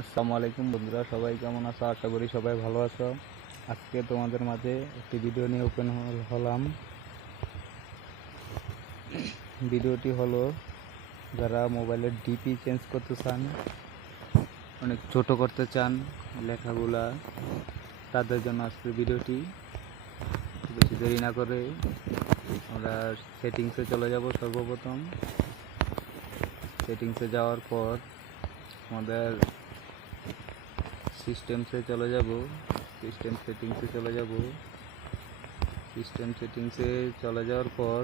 আসসালামু আলাইকুম বন্ধুরা, সবাই কেমন আছো? আশা করি সবাই ভালো আছো। আজকে তোমাদের মাঝে একটি ভিডিও নিয়ে ওপেন হলাম। ভিডিওটি হলো, যারা মোবাইলের ডিপি চেঞ্জ করতে চান, অনেক ছোট করতে চান লেখাগুলা, তাদের জন্য আজকের ভিডিওটি। বেশি দেরি না করে আমরা সেটিংসে চলে যাব। সর্বপ্রথম সেটিংসে যাওয়ার পর আমাদের সিস্টেম সেটিংসে চলে যাওয়ার পর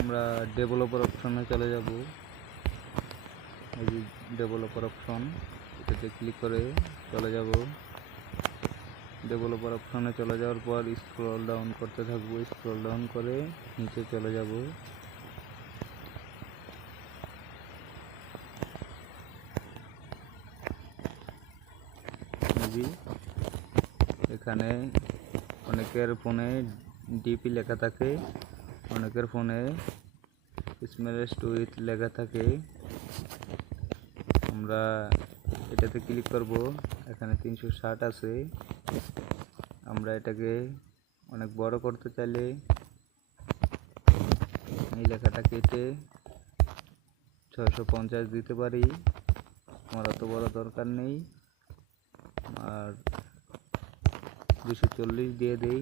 আমরা ডেভেলপার অপশনে চলে যাব। এই যে ডেভেলপার অপশন, এটাতে ক্লিক করে চলে যাব। ডেভেলপার অপশনে চলে যাওয়ার পর স্ক্রল ডাউন করতে থাকবো। স্ক্রল ডাউন করে নিচে চলে যাব। এখানে অনেকের ফোনে ডিপি লেখা থাকে, অনেকের ফোনে স্মেলেস টুইট লেখা থাকে। আমরা এটাতে ক্লিক করব। এখানে 360 আছে। আমরা এটাকে অনেক বড় করতে চাইলে এই লেখাটা কেটে 650 দিতে পারি। আমার অত বড় দরকার নেই, আর 240 দিয়ে দেই।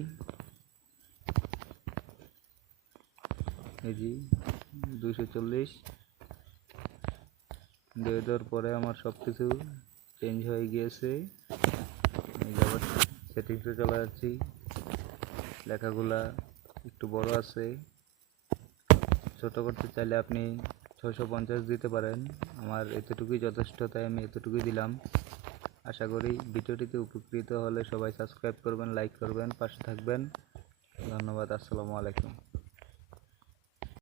এই যে 240 দিয়ে দেওয়ার পরে আমার সব কিছু চেঞ্জ হয়ে গিয়েছে। আবার সেটিংসে চলে যাচ্ছি। লেখাগুলা একটু বড় আছে, ছোট করতে চাইলে আপনি 650 দিতে পারেন। আমার এতটুকুই যথেষ্ট, তাই আমি এতটুকুই দিলাম। আশা করি ভিডিওটিতে উপকৃত হলে সবাই সাবস্ক্রাইব করবেন, লাইক করবেন, পাশে থাকবেন। ধন্যবাদ। আসসালামু আলাইকুম।